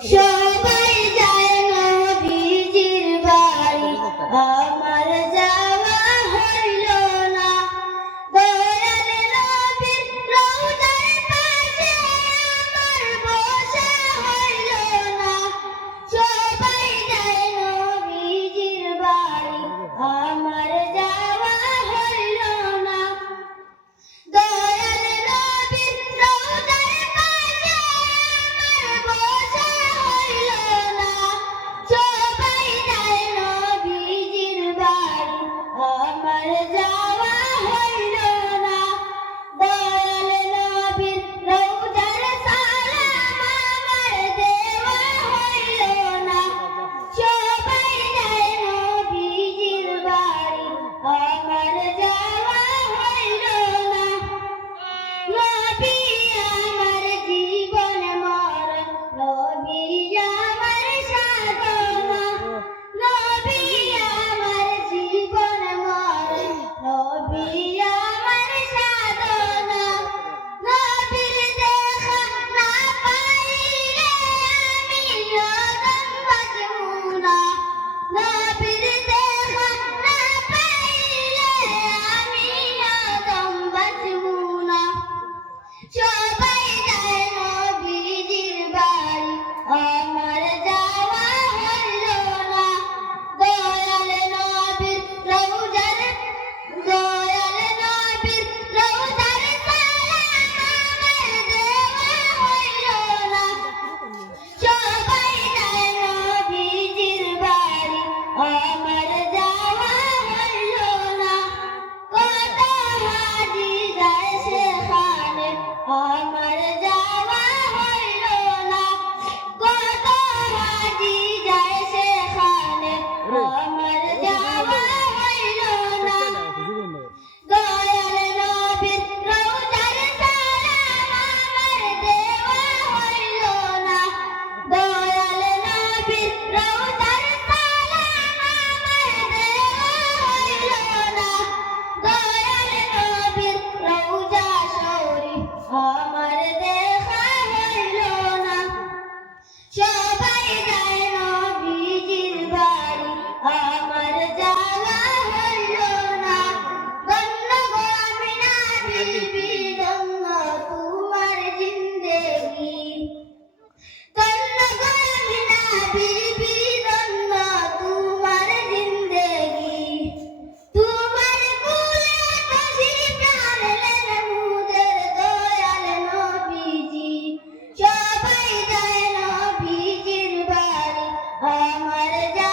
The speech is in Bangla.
সে আমার estrellas.